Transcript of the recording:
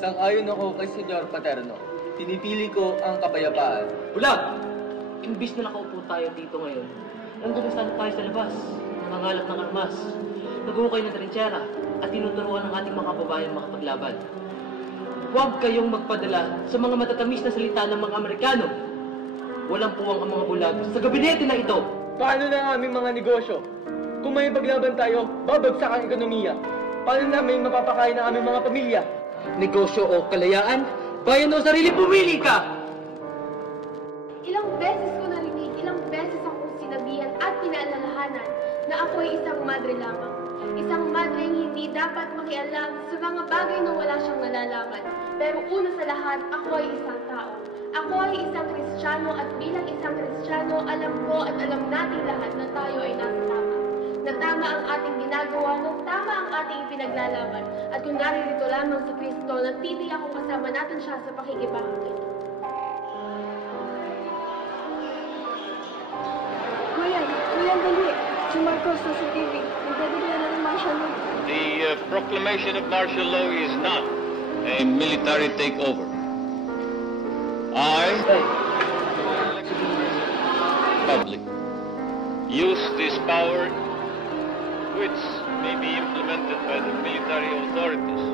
Sang-ayon ako kay Senyor Paterno. Pinipili ko ang kapayapaan. Bulag! Imbis na nakaupo tayo dito ngayon, nandun sana tayo sa labas, nangangalap ng armas, naghuhukay ng trinchera, at tinuturuan ng ating mga kababayan makapaglaban. Huwag kayong magpadala sa mga matatamis na salita ng mga Amerikano. Walang puwang ang mga bulag sa gabinete na ito. Paano na ang aming mga negosyo? Kung may paglaban tayo, babagsak ang ekonomiya. Paano namin mapapakain ang aming mga pamilya? Negosyo o kalayaan? Bayan o sarili, pumili ka! Ilang beses ko narinig, ilang beses akong sinabihan at pinaalalahanan na ako'y isang madre lamang. Isang madreng hindi dapat makialam sa mga bagay na wala siyang nalalaman. Pero una sa lahat, ako ay isang tao. Ako ay isang Kristiyano at bilang isang Kristiyano, alam ko at alam natin lahat na tayo ay nasa tama. Na tama ang ating ginagawa, na tama ang ating ipinaglalaban. At kung naririto lamang sa Kristo, natitiyak kung kasama natin siya sa pakikipagkakita. Kuya, dali. Si Marcos sa TV. Nagdadala ng martial law. The proclamation of martial law is not a military takeover. I, public, use this power which may be implemented by the military authorities